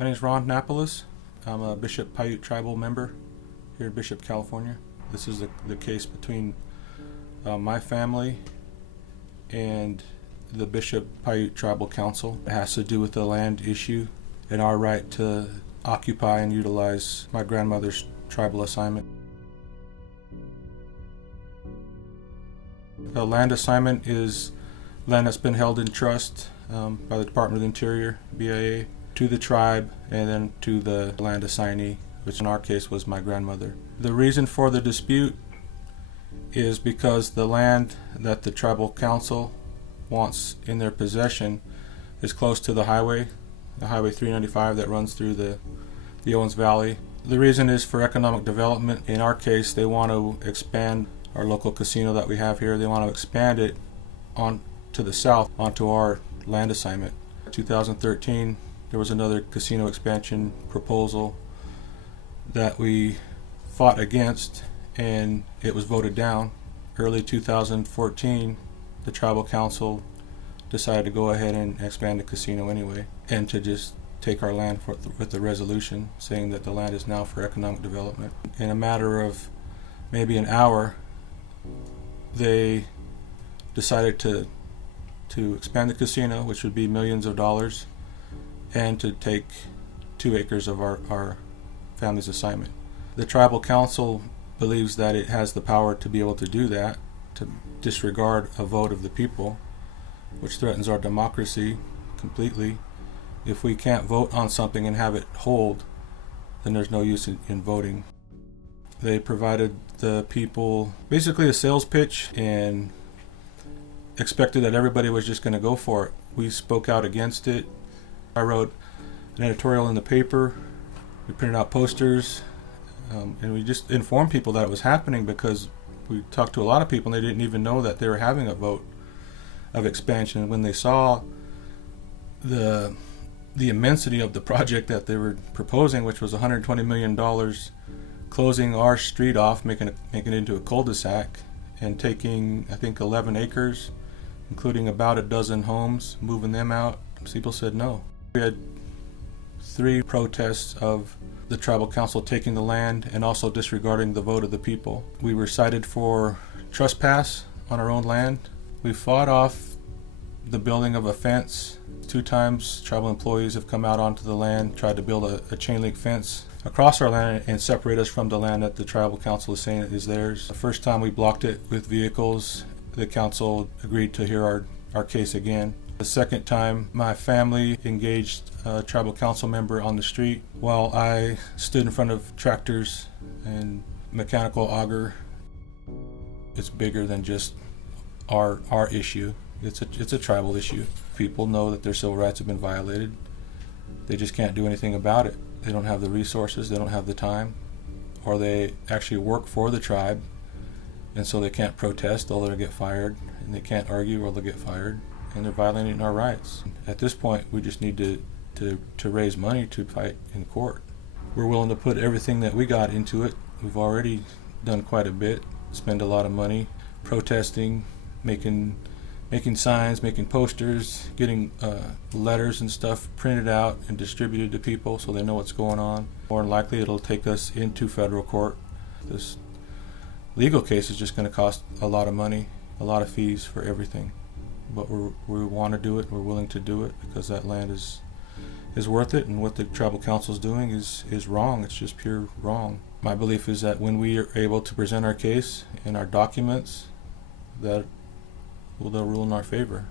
My name is Ron Napolis. I'm a Bishop Paiute tribal member here in Bishop, California. This is the case between my family and the Bishop Paiute Tribal Council. It has to do with the land issue and our right to occupy and utilize my grandmother's tribal assignment. The land assignment is land that's been held in trust by the Department of the Interior, BIA, to the tribe and then to the land assignee, which in our case was my grandmother. The reason for the dispute is because the land that the tribal council wants in their possession is close to the Highway 395 that runs through the Owens Valley. The reason is for economic development. In our case, they want to expand our local casino that we have here. They want to expand it on to the south onto our land assignment. 2013, there was another casino expansion proposal that we fought against, and it was voted down. Early 2014, the tribal council decided to go ahead and expand the casino anyway, and to just take our land with the resolution saying that the land is now for economic development. In a matter of maybe an hour, they decided to expand the casino, which would be millions of dollars, and to take 2 acres of our family's assignment. The tribal council believes that it has the power to be able to do that, to disregard a vote of the people, which threatens our democracy completely. If we can't vote on something and have it hold, then there's no use in voting. They provided the people basically a sales pitch and expected that everybody was just going to go for it. We spoke out against it. I wrote an editorial in the paper. We printed out posters, and we just informed people that it was happening, because we talked to a lot of people and they didn't even know that they were having a vote of expansion. And when they saw the immensity of the project that they were proposing, which was $120 million, closing our street off, making it into a cul-de-sac, and taking, I think, 11 acres, including about a dozen homes, moving them out, people said no. We had 3 protests of the tribal council taking the land and also disregarding the vote of the people. We were cited for trespass on our own land. We fought off the building of a fence. 2 times tribal employees have come out onto the land, tried to build a chain link fence across our land and separate us from the land that the tribal council is saying is theirs. The first time we blocked it with vehicles, the council agreed to hear our case again. The second time, my family engaged a tribal council member on the street while I stood in front of tractors and mechanical auger. It's bigger than just our issue. It's a tribal issue. People know that their civil rights have been violated. They just can't do anything about it. They don't have the resources, they don't have the time, or they actually work for the tribe, and so they can't protest or they'll get fired, and they can't argue or they'll get fired, and they're violating our rights. At this point, we just need to raise money to fight in court. We're willing to put everything that we got into it. We've already done quite a bit, spend a lot of money protesting, making signs, making posters, getting letters and stuff printed out and distributed to people so they know what's going on. More than likely, it'll take us into federal court. This legal case is just going to cost a lot of money, a lot of fees for everything. But we want to do it, we're willing to do it, because that land is worth it, and what the tribal council is doing is wrong. It's just pure wrong. My belief is that when we are able to present our case and our documents, that they'll rule in our favor.